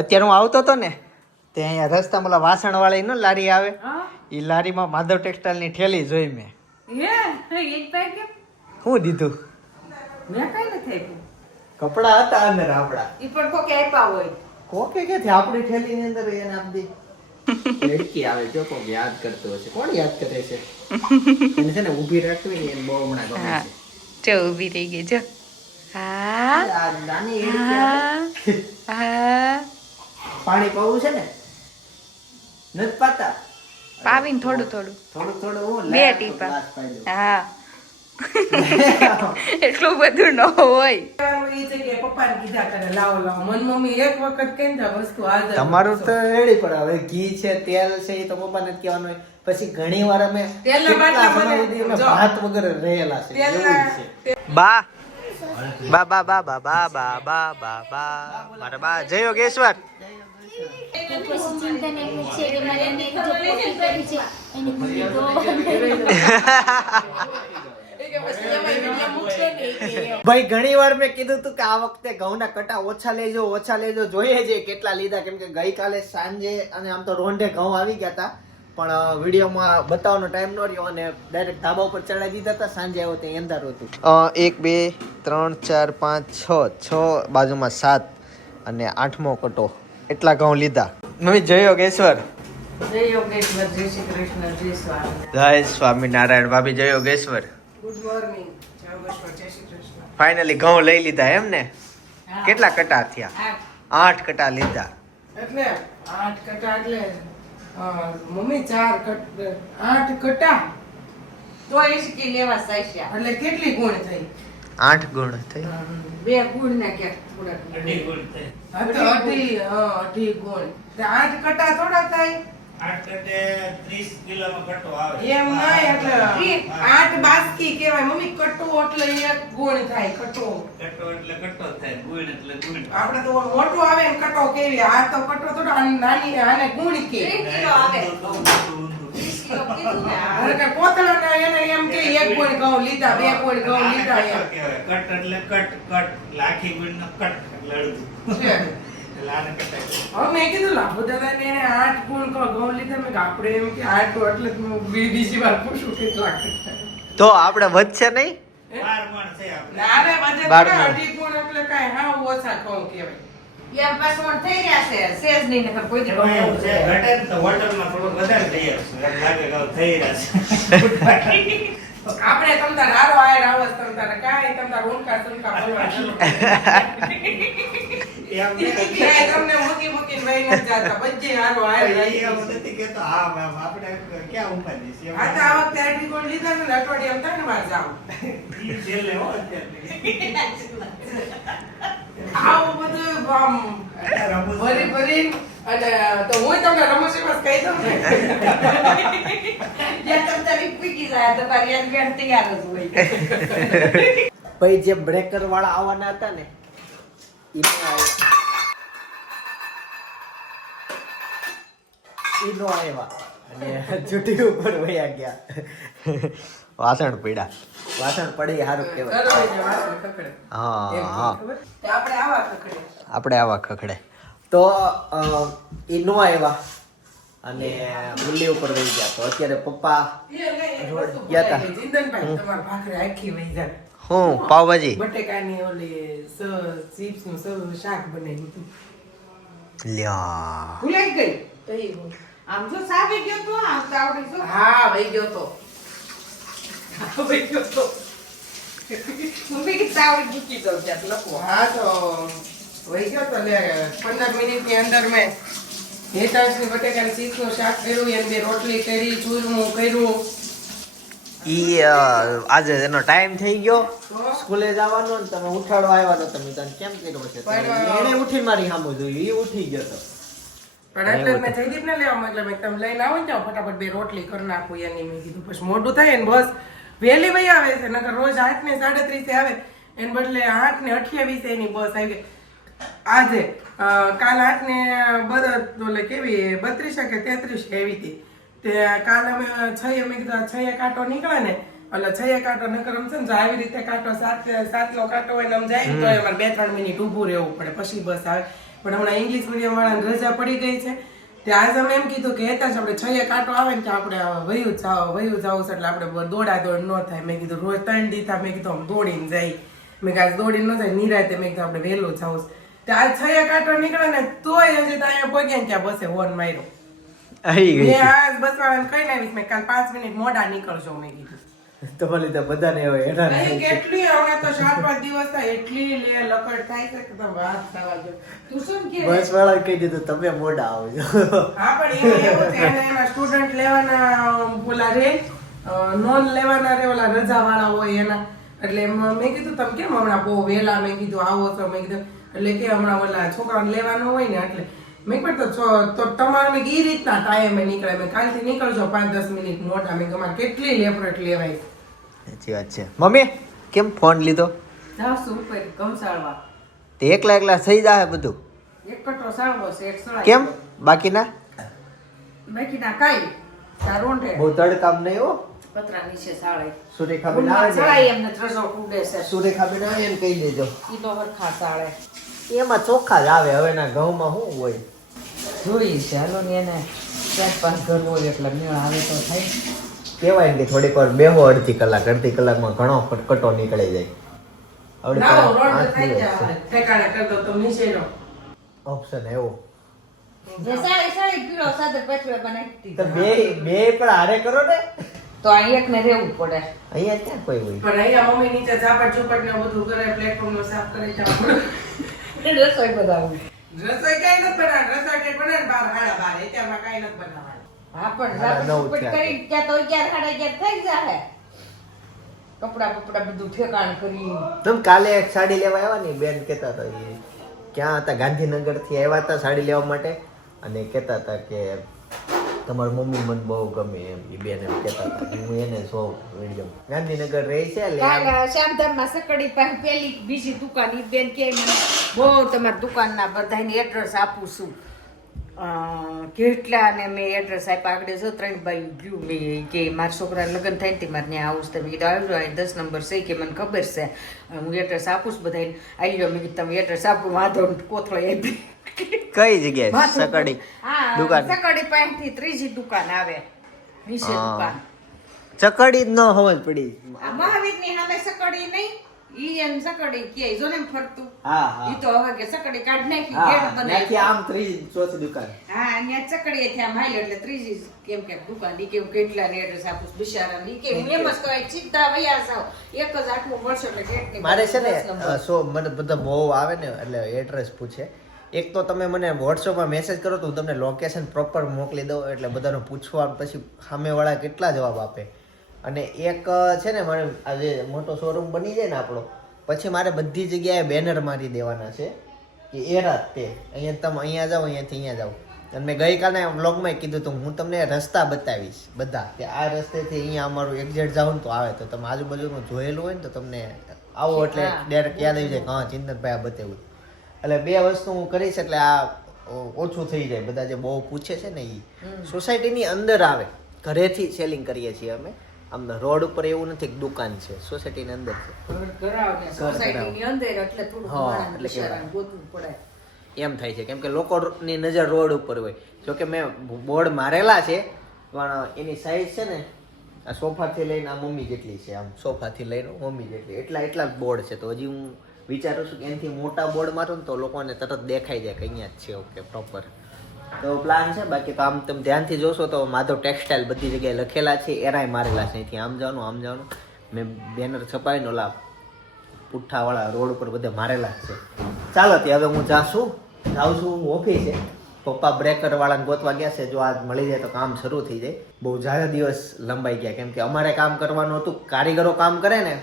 અત્યારે હું આવતો હતો ને તે અહીંયા રસ્તામાં ઓલા વાસણ વાળી નો લારી આવે એ લારીમાં માધવ ટેક્સટાઇલ ની ઠેલી જોઈ મેં શું દીધું કપડા હતા અંદર આપડા કોકે ક્યાંથી આપણી ઠેલી ની અંદર એને આપી દી લડકી આવે જો કોક યાદ કરતો હશે કોણ યાદ કરે છે એને છે ને ઊભી રાખવી ને એને બહુ હમણાં ગમે છે જો ઊભી રહી ગઈ જો હા નાની હા પાણી પાવું છે ને નથી પાતા પાવીને થોડું થોડું બે ટીપા હા એટલું બધું ન હોય તમારું તો રેડી પણ હવે ઘી છે તેલ છે એ તો પપ્પા નથી કહેવાનું હોય પછી ઘણી વાર અમે ભાત વગર રહેલા છે બા બા બા બા બા બા બા બા બા બા મારા બા જય યોગેશ્વર ભાઈ ઘણી વાર મેં કીધું તું કે આ વખતે ઘઉંના કટા ઓછા લેજો જોઈએ છે કેટલા લીધા કેમ કે ગઈકાલે સાંજે અને આમ તો રોંઢે ઘઉં આવી ગયા હતા પણ વિડીયોમાં બતાવવાનો ટાઈમ ન રહ્યો અને ડાયરેક્ટ ધાબા ઉપર ચડાવી દીધા હતા સાંજે આવ્યો ત્યાં અંધારું હતું 1 2 3 4 5 6 બાજુમાં 7 અને 8મો કટો એટલા ઘઉં લીધા મમ્મી જય યોગેશ્વર જય સ્વામિનારાયણ ભાભી જય યોગેશ્વર ગુડ મોર્નિંગ ફાઇનલી ઘઉં લઈ લીધા એમ ને કેટલા કટા થયા 8 કટા લીધા એટલે 8 કટા એટલે મમ્મી 8 કટા તો એસકી લેવા સાઈસ્યા એટલે કેટલી ગુણ થઈ 8 ગુણ થઈ 2 ગુણ ના કે થોડા અઢી ગુણ થઈ. અઢી ગુણ 8 કટા થોડા થાય 8 કટે 30 કિલોનો કટો આવે. એમ નહીં એટલે 8 બાસ્કી કહેવાય મમ્મી કટો એટલે 1 ગુણ થાય કટો કટો એટલે કટો થાય, ગુણ એટલે ગુણ. આપણે તો મોટો આવે ને કટો કેવી આ તો કટો થોડો નાની આને ગુણ કે 3 કિલો આવે ઊંધું. 30 કિલો કીધું ને અને કે કોતળાના એને એમ કે 1 ગુણ ઘઉં લીધા 2 ગુણ ઘઉં લીધા એમ કટો કહેવાય. કટ એટલે કટ લાખી ગુણનો કટ એટલે અડધું. છે એટલે આને કટાય. હવે મેં કીધું લાભો દાદાને એને 8 ગુણ ઘઉં લીધા મેં કીધું આપણે એમ કે 8 એટલે જ હું બીજી વાર પૂછું કેટલા કટા તો આપણે વધશે નહીં 12 ગુણ છે આપણે. ના રે બધે બાર થોડા ગુણ. અઢી ગુણ એટલે કાંઈ હાવ ઓછા ઘઉં કહેવાય એમ પાછું થઈ રહ્યા છે સેજ નહીં નકર કોઈ દી એમાં એવું છે, ઘટે ને તો હોટલમાં થોડુંક વધારે થઈ આવશે. એમ લાગે કે હવે થઈ રહ્યા છે. આપણે તમતાર હારો આયર આવસ તમતાર કાંઈ તમતાર ઊંકા તમકા બોલવા એમ નહીં. ક્યાંય તમને મૂકીને વહી નથી જાતા બધી હારો આયર એ આવી એવું નથી કહેતો, હા મેમ આપણે ક્યાં ઉપાધિ છે એમ. આ તો આ વખતે અઢી ગુણ લીધા ને અઠવાડિયે એમ થાય ને વાર જાવ ઈ છેલ્લે હો અત્યારની. આવું બધું આમ ભરી ભરી અને તો હું તમને રમસ કહી દઉં ને જ્યાં તમ તારી પીકી જાય તો તારી યાદ બેન તૈયાર જ હોય પછી જે બ્રેકર વાળા આવવાના હતા ને ઈનો આવ્યા અને છૂટી ઉપર વયા ગયા વાસણ પડી સારું કહેવાય હા આપણે આવા પકડે આપણે આવા ખખડે તો ઈનો આવ્યા અને મુલ્લી ઉપર વહી ગયા તો અત્યારે પપ્પા ગયા તા જીંદનભાઈ તમારા ભાખરી આખી વહી જાય હું પાવભાજી બટેકાની ઓલી ચિપ્સ નું શાક બનાવ્યું હતું લ્યા ભૂલાઈ ગઈ આમ જો સાબી ગયો તો આમ તાવડી જો હા વહી ગયો તો વહી ગયો તો મમ્મી કે તાવડી મૂકી દો ત્યાં લખો હા તો વહી ગયો તો લે 15 મિનિટની અંદર મેં હેતાંશની બટેકાની ચિપ્સ નું શાક કર્યું એને બે રોટલી કરી ચૂરમું કર્યું ઈ આજે એનો ટાઈમ થઈ ગયો સ્કૂલે જવાનો ને તમે ઉઠાડવા આવ્યા તો તમે તને કેમ કર્યો છે એને ઉઠી મારી સામુ જોયું ઈ ઉઠી ગયો તો પણ એટલે મેં જયદીપ ને લેવા એટલે મેં તમે લઈને આવો ને જાઓ ફટાફટ બે રોટલી કરી નાખું એની મેં કીધું પછી મોઢું થાય ને બસ વહેલી વહી આવે છે નકર રોજ 8 ને 37 આવે એને બદલે 8 ને 28 એની બસ આવી ગઈ આજે કાલ 8 ને બોલે કેવી 32 કે 33 એવી હતી તે કાલ અમે 6 અમે કીધું 6 કાંટો નીકળે ને એટલે 6 કાંટો નકર આમ છે ને આવી રીતે કાંટો 7 નો કાંટો હોય ને આમ જાય તો અમારે 2-3 મિનિટ ઊભું રહેવું પડે પછી બસ આવે પણ હમણાં ઇંગ્લિશ મીડિયમ વાળાને રજા પડી ગઈ છે. તે આજ અમે એમ કીધું કે હેતા આપણે 6 કાંટો આવે ને કે આપણે વયું જાવ એટલે આપણે દોડા દોડ ન થાય. મેં કીધું રોજ 3 દીધા, મેં કીધું આમ દોડીને જાય. મેં કીધું દોડીને ન જાય નિરાતે, મેં કીધું આપણે વહેલું જાવ. તે આજ 6 કાંટો નીકળે ને તોય હજી તો અહીંયા પગ્યા ને ત્યાં બસે હોર્ન માર્યો. મેં આજ બસ વાળાને કઈ ના મેં કાલ 5 મિનિટ મોડા નીકળજો મેં કીધું. તમારી રીતે બધાને હવે હેરાન નહીં, થાય છે. કેટલી હવે તો 4-5 દિવસ થાય એટલી લકડ થાય છે કે તમે વાત થવા દો. તું શું કે બસ વાળા કહી દીધું તમે મોડા આવજો. હા પણ એમાં એવું છે એને એના સ્ટુડન્ટ લેવાના ઓલા રે નોન લેવાના રે ઓલા રજા વાળા હોય એના એટલે મેં કીધું તમે કેમ હમણાં બહુ વહેલા મેં કીધું આવો છો મેં કીધું એટલે કે હમણાં ઓલા છોકરાને લેવાનું હોય ને એટલે મેં પણ તો તમારે મેં ઈ રીતના ટાઈમે નીકળે. મેં કાલથી નીકળજો 5-10 મિનિટ મોટા. મેં તમારે કેટલી લેપરેટ લેવાય. સાચી વાત છે. મમ્મી કેમ ફોન લીધો? જાવ છું ઉપર ગૌશાળા. તે એકલા થઈ જાય બધું? એક કટો સાળવો છે, એક સળાઈ. કેમ બાકીના બાકીના કાંઈ. તાર રોંઢે. બહુ તડકામ નહીં હો. પતરા નીચે સાળે. સુરેખાબેન ઉનમાં આવે સળાઈ છે, એમને ત્રસો ઉડે છે. સુરેખાબેન આવે એમ કહી દેજો. ઈ તો હરખા સાળે. એમાં ચોખ્ખા જ આવે. હવે ના ઘઉંમાં શું હોય? જોઈ છે હાલો ને એને 4-5 ઘર હોય એટલે મેળ આવે તો થાય. કહેવાય ને કે થોડીક વાર બેહો, અડધી કલાકમાં ઘણો કટો નીકળી જાય. ના રોંઢ થઈ જાય ઠેકાણે કર દો તો નીચે નો ઓપ્શન એવો. જે સાળી સાળી પીળો સાદર પચવે બનાવી તો દીધી. બે પણ હારે કરો ને. તો આ એકને રહેવું પડે. અહીંયા ક્યાં કોઈ હોય? પણ અહીંયા મમ્મી નીચે ઝાપટ ઝૂપટ ને બધું કરે પ્લેટફોર્મ નો સાફ કરે છે. રસોઈ બનાવું. રસોઈ કઈ નથી બનાવવાની. રસોઈ કઈ બનાવે 12 સાડા 12 અત્યારમાં કઈ નથી બનાવવાનું. હા પણ સાડા નવ ઝાપટ થયા. કરી ત્યાં તો 11-11:30 થઈ જાય. કપડા બપડા બધું ઠેકાણ કરી. તમે કાલે એક સાડી લેવા આવ્યા ને, બેન કહેતા હતા એ ક્યાં હતા, ગાંધીનગર થી આવ્યા હતા સાડી લેવા માટે, અને કહેતા હતા કે તમારી મમ્મી મને બહુ ગમે એમ. એ બેન એમ કહેતા હતા. હું એને જોઉં વિડીયો. ગાંધીનગર રહી છે એટલે આમ કાલે શ્યામધામમાં સકડી પાસે પેલી બીજી દુકાન ઈ બેન કે મને બહુ તમારી દુકાનના બધાને એડ્રેસ આપું છું. કેટલા ને મેં એડ્રેસ આપ્યા. આગળ જો 3 બાઈ ગયું મેં કે મારા છોકરા લગ્ન થાય ને મારે ત્યાં આવું છે. મેં કીધું આવજો, 10 નંબર છે કે મને ખબર છે, હું એડ્રેસ આપું છું બધાને. આવી જાઓ. મેં કીધું તમે એડ્રેસ આપો, વાંધો કોથળો આપી. કઈ જગ્યાએ સકડી હા દુકાન? સકડી પાસેથી ત્રીજી દુકાન આવે, નીચે દુકાન. ચકડી જ ન સમજ પડી. આ મહાવીરની સામે સકડી નહીં, ઈ એમ સકડી કે જો ને ફરતું. હા હા ઈ તો હવે કે સકડી કાઢ નાખી હા, ગેટ ત્યાંથી બનાવી. આમ ત્રીજી ચોથી દુકાન. હા અહીંયા ચકડીએ ત્યાં માઇલ એટલે ત્રીજી કેમ કે દુકાન. ઈ કેવું કેટલા ને એડ્રેસ આપું છું બિચારાને. ઈ કે હું એમ જ કહે સીધા વયા જાવ, એક જ આટલું મળશે એટલે ગેટની મારે છે ને 10 નંબર. મને બધા બહુ આવે ને એટલે એડ્રેસ પૂછે. એક તો તમે મને વોટ્સઅપમાં મેસેજ કરો તો હું તમને લોકેશન પ્રોપર મોકલી દઉં, એટલે બધાનું પૂછવા પછી સામેવાળા કેટલા જવાબ આપે. અને એક છે ને મારે આ જે મોટો શોરૂમ બની જાય ને આપણો, પછી મારે બધી જગ્યાએ બેનર મારી દેવાના છે કે એ રાત તે અહીંયા તમે અહીંયા જાઓ, અહીંયાથી અહીંયા જાઓ. અને મેં ગઈકાલે વ્લોગમાં કીધું હતું હું તમને રસ્તા બતાવીશ બધા, કે આ રસ્તેથી અહીંયા અમારું એક્ઝેક્ટ જાવ ને તો આવે. તો તમે આજુબાજુનું જોયેલું હોય ને તો તમને આવો એટલે ડાયરેક્ટ યાદ આવી જાય કે હા ચિંતનભાઈ આ બતાવ્યું. એટલે બે વસ્તુ હું કરીશ એટલે આ ઓછું થઈ જાય. બધા જે બહુ પૂછે છે ને એ સોસાયટીની અંદર આવે. ઘરેથી સેલિંગ કરીએ છીએ અમે. આમ રોડ ઉપર એવું નથી કે દુકાન છે, સોસાયટીની અંદર છે. ઘર કરાવે સોસાયટીની અંદર એટલે થોડું હા, માણસ એટલે બિચારાને ગોતવું પડે. એમ થાય છે કેમ કે લોકોની નજર રોડ ઉપર હોય. જોકે મેં બોર્ડ મારેલા છે પણ એની સાઈઝ છે ને આ સોફાથી લઈને આ મમ્મી જેટલી છે. આમ સોફાથી લઈને મમ્મી જેટલી એટલા જ બોર્ડ છે. તો હજી હું વિચારું છું કે એનાથી મોટા બોર્ડ મારું ને તો લોકોને તરત દેખાઈ જાય કે અહીંયા જ છે. ઓકે પ્રોપર તો પ્લાન છે. બાકી તો આમ તમે ધ્યાનથી જોશો તો માધવ ટેક્સટાઇલ બધી જગ્યાએ લખેલા છે, એરાય મારેલા છે. અહીંથી આમ જવાનું. મેં બેનર છપાવીને ઓલા પુઠ્ઠાવાળા રોડ ઉપર બધે મારેલા જ છે. ચાલો ત્યાં હવે હું જાઉં છું હું ઓફિસે. પપ્પા બ્રેકર વાળાને ગોતવા ગયા છે. જો આજ મળી જાય તો કામ શરૂ થઈ જાય. બહુ જ્યાદા દિવસ લંબાઈ ગયા કેમ કે અમારે કામ કરવાનું હતું. કારીગરો કામ કરે ને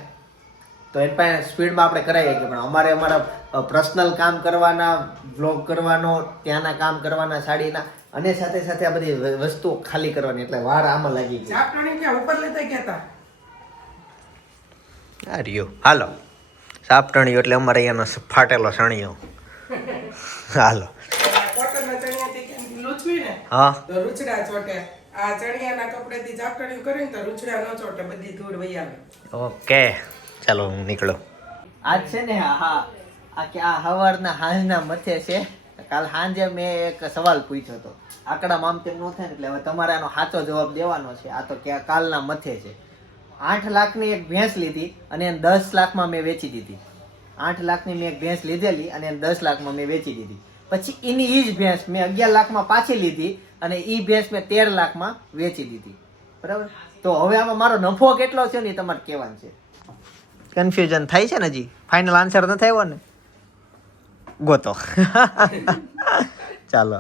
તો એ પાસે સ્પીડમાં આપણે કરાવીએ કે પણ અમારે અમારા પર્સનલ કામ કરવાના, વ્લોગ કરવાનો, ત્યાંના કામ કરવાના સાડીના, અને સાથે સાથે આ બધી વસ્તુઓ ખાલી કરવાની, એટલે વાર આમાં લાગી ગઈ. ચાપટાણી ક્યાં ઉપર લેતા ગયા હતા? આ રહ્યો હાલો સાપટણીઓ એટલે અમારે અહીંયાનો ફાટેલો સણિયો. હાલો કોટનના ચણિયાથી કેમ લૂછવી ને હા તો રૂચડા ચોટે. આ ચણિયાના કપડેથી ચાપટાણી કરીને તો રૂચડા ન ચોટે, બધી ધૂળ વહી આવે. ઓકે ચાલો હું નીકળો. આજ છે ને હા આ કે આ હવારના હાંજના મથે છે કાલ સાંજે મેં એક સવાલ પૂછ્યો હતો, આંકડામાં આમ તેમ ન થાય ને, એટલે હવે તમારે આનો સાચો જવાબ દેવાનો છે. આ તો ક્યાં કાલના મથે છે. 8 લાખની એક ભેંસ લીધી અને એને 10 લાખમાં મેં વેચી દીધી. 8 લાખની મેં એક ભેંસ લીધેલી અને એને 10 લાખમાં મેં વેચી દીધી. પછી એની ઈ જ ભેંસ મેં 11 લાખમાં પાછી લીધી અને ઈ ભેંસ મેં 13 લાખમાં વેચી દીધી. બરાબર? તો હવે આમાં મારો નફો કેટલો છે ને તમારે કહેવાનું છે. કન્ફ્યુઝન થાય છે ને? હજી ફાઇનલ આન્સર ન થયો ને? ગોતો. ચાલો.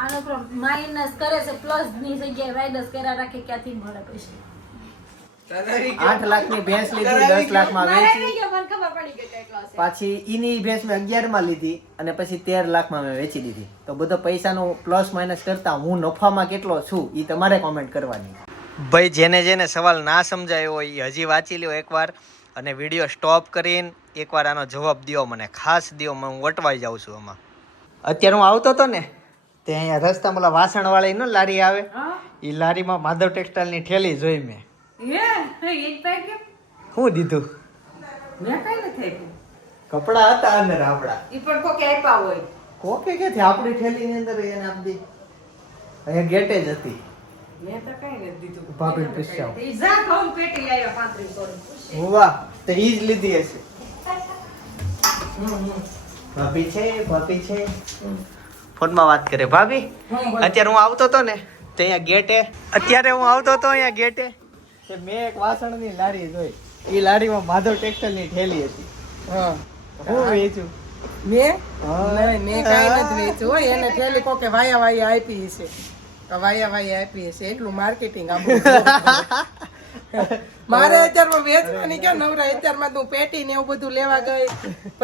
આનો માઇનસ કરે છે, પ્લસ ની જગ્યાએ માઇનસ કર્યા રાખે, ક્યાંથી મળે પૈસા? 8 લાખની ભેંસ લીધી, 10 લાખમાં વેચી. મને ખબર પડી ગઈ કેટલો છે. પાછી ઈની ભેંસ મેં 11 માં લીધી અને પછી 13 લાખમાં મેં વેચી દીધી. તો બધો પૈસાનો પ્લસ માઇનસ કરતા હું નફામાં કેટલો છું એ તમારે કોમેન્ટ કરવાની. ભાઈ જેને જેને સવાલ ના સમજાયો હોય એ હજી વાંચી લ્યો એકવાર અને વિડીયો સ્ટોપ કરીને એકવાર આનો જવાબ દ્યો, મને ખાસ દ્યો, હું વટવાઈ જાઉં છું આમાં. અત્યારે હું આવતો હતો ને તે અહીંયા રસ્તામાં ઓલા વાસણવાળી ન લારી આવે, એ લારીમાં માધવ ટેક્સટાઇલની ઠેલી જોઈ મેં. શું દીધું? મેં કઈ નથી આપ્યું. કપડા હતા અંદર આપડા. ઈ પણ કોકે આપ્યા હોય. કોકે ક્યાંથી? આપણી ઠેલીની અંદર એને આપી દી. અહીંયા ગેટે જ હતી. મેં તો કઈ નથી દીધું. ભાભી પૂછ્યા. ઈ જા ઘઉં પેટી લાવ્યા 3500 ની. વાહ, તો ઈ જ લીધી હશે. ભાભી છે, ભાભી છે. ફોનમાં વાત કરે ભાભી. અત્યારે હું આવતો હતો ને તો અહીંયા ગેટે, અત્યારે હું આવતો હતો અહીંયા ગેટે તે મેં એક વાસણની લારી જોઈ. એ લારીમાં માધવ ટેક્સટાઇલની ઠેલી હતી. હા. હું વેચું. મેં હા. નહીં, મેં કાંઈ નથી વેચ્યું હોય. એને ઠેલી કોકે વાયા આપી હશે. વાયા આપી હશે, એટલું માર્કેટિંગ આપણું. મારે અત્યારમાં વેચવાની ક્યાં નવરા? અત્યારમાં તું પેટી ને એવું બધું લેવા ગઈ,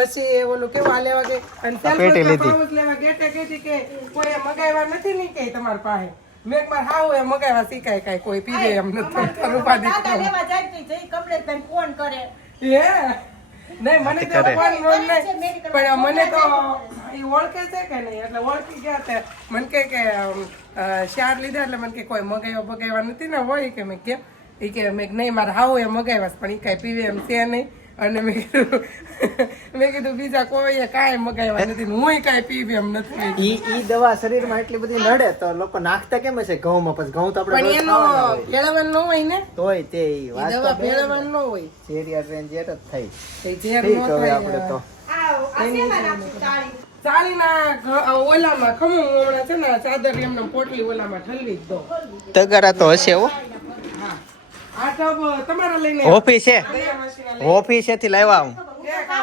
પછી ઓલું કેવું આ લેવા ગઈ અને પેટી લીધી. પાઉચ લેવા ગેટે કીધી કે કોઈ મગાવ્યા નથી ને કે તમારી પાસે. મેં મારે હાવ એ મગાવ્યા શીખાય કાંઈ કોઈ પીવે એમ નથી. ઉપાધિ દાદા લેવા જાય ને જઈ કમલેશભાઈ ફોન કરે. હે નહીં, મને તો ફોન બોલ નહીં, પણ મને તો એ ઓળખે છે કે નહીં, એટલે ઓળખી ગયા તે મને કે શાર લીધા એટલે મને કે કોઈ મગાવ્યા નથી ને હોય કે મેં કેમ એ કે મેં નહીં મારે હાવ એ મગાવ્યા પણ એ કાંઈ પીવે એમ છે નહીં. અને મેં કીધું બીજા કોઈ કાંઈ મગાવ્યા નથી, હું કાંઈ પીવે એમ નથી. ઈ દવા શરીરમાં એટલી બધી નડે તો લોકો નાખતા કેમ હશે ઘઉંમાં? પછી ઘઉં તો પણ આપણે એનો ભેળવવાનું ન હોય ને, તોય તે ઈ એ વાત દવા ભેળવવાનું ન હોય. શેરિયા ટ્રેન જેટ જ થઈ. એ ઝેર ઠીક, ન હવે થાય. આપણે તો ચાલીના ઓલામાં ખમું હમણાં છે ને ચાદર એમને પોટલી ઓલામાં ઠલવી જ દો. તગારા તો હશે હો. આ ટબ તમારા લઈને ઓફિસ છે, ઓફિસેથી લાવ્યા હું.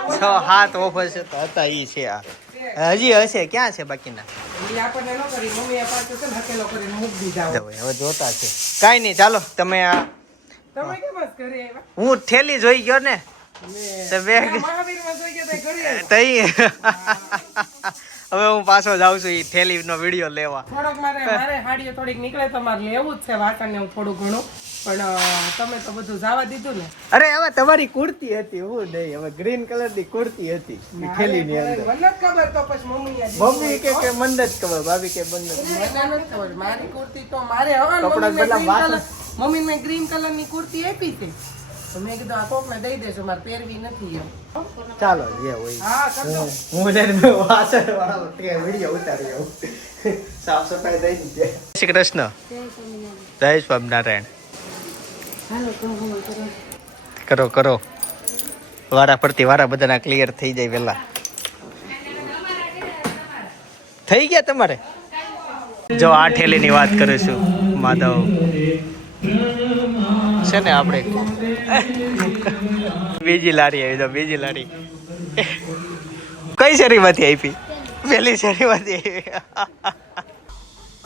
6-7 ઓફિસ હતા ઈ છે. આ હજી હશે, ક્યાં છે બાકીના? ઈ આપણને ન કરી મમ્મીએ પાછો છે ને હકેલો કરીને મૂકી દીધા હોય. હવે જોતા છે. કાંઈ નહીં, ચાલો તમે આ તમે કેમ બસ ઘરે આવ્યા? હું ઠેલી જોઈ ગયો ને તો બે મહાવીરમાં જોઈ ગયા તા ઘરે આવ્યા. તઈ હવે હું પાછો જાઉં છું ઈ ઠેલીનો વિડીયો લેવા. થોડોક મારે હાડીઓ થોડીક નીકળે તો મારે લેવું જ છે વાસણ ને એવું થોડું ઘણું, પણ તમે તો બધું જવા દીધું ને. અરે હવે તમારી કુર્તી હતી, હું નહીં, હવે ગ્રીન કલર ની કુર્તી હતી ઈ ઠેલીની અંદર. મને નથી ખબર તો પછી મમ્મીએ મમ્મી કે મને જ ખબર, ભાભી કે બંધ મને નથી ખબર. મારી કુર્તી તો મારે હવે કપડાં બદલા વાસણ. મમ્મી મેં ગ્રીન કલર ની કુર્તી આપી હતી તો મેં કીધું આ કોક ને દઈ દેજો, મારે પહેરવી નથી એમ. ચાલો જે હોય. હા કરજો. હું જઈને વાસણ વાળો વિડીયો ઉતારી આવું. સાફ સફાઈ થઈ જ છે. શ્રી કૃષ્ણ. જય સ્વામિનારાયણ. કરો કરો, વારા ફરતી વારા બધાના ક્લિયર થઈ જાય વેલા. થઈ ગયા તમારે? જો આ ઠેલીની વાત કરું છું, માધવ છે ને આપણે બીજી લારી આવી. તો બીજી લારી કઈ શેરીમાંથી આપી? પેલી શેરીમાંથી આવી.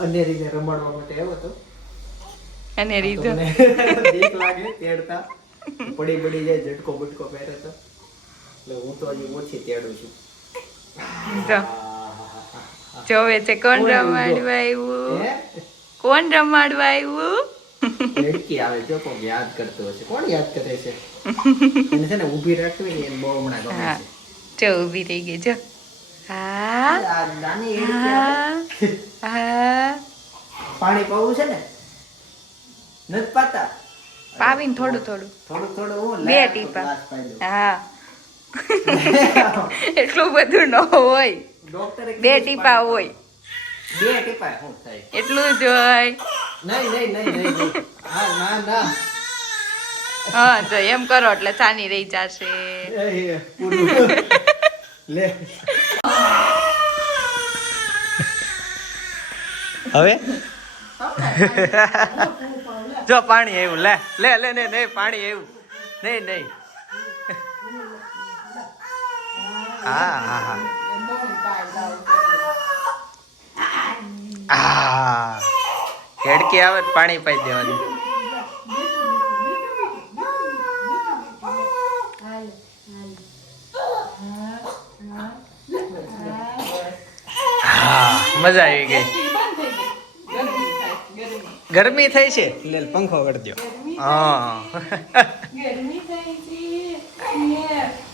અન્ય રીતે રમાડવા માટે આવ્યો હતો અને રીધો બીક લાગે તેડતા, પડી પડી જાય, ઝટકો બટકો પહેરે તો એટલે હું તો હજી ઓછી તેડું છું. જો જોવે છે કોણ રમાડવા આવ્યું, હે? કોણ રમાડવા આવ્યું. લડકી આવે જો કોક યાદ કરતો હશે. કોણ યાદ કરે છે? એને છે ને ઊભી રાખવી ને એને બહુ હમણાં ગમે હા છે. જો ઊભી થઈ ગઈ જો. હા આ નાની એડકી આવે. હા હા પાણી પાવું છે ને નથી પાતા. પાવીને થોડું થોડું થોડું થોડું હું બે ટીપા. હા એટલું બધું ન હોય. ડોક્ટરે બે ટીપા હોય બે ટીપા શું થાય? એટલું જ હોય. નહીં. હા ના હા જો એમ કરો એટલે ચાની રહી જશે. એ પૂરું લે હવે જો પાણી આવ્યું લે નહીં પાણી આવ્યું નહીં હા હેડકી આવે તો પાણી પાઈ દેવાની. મજા આવી ગઈ. ગરમી થઈ છે લે પંખો કરી દો. હા ગરમી થઈ છે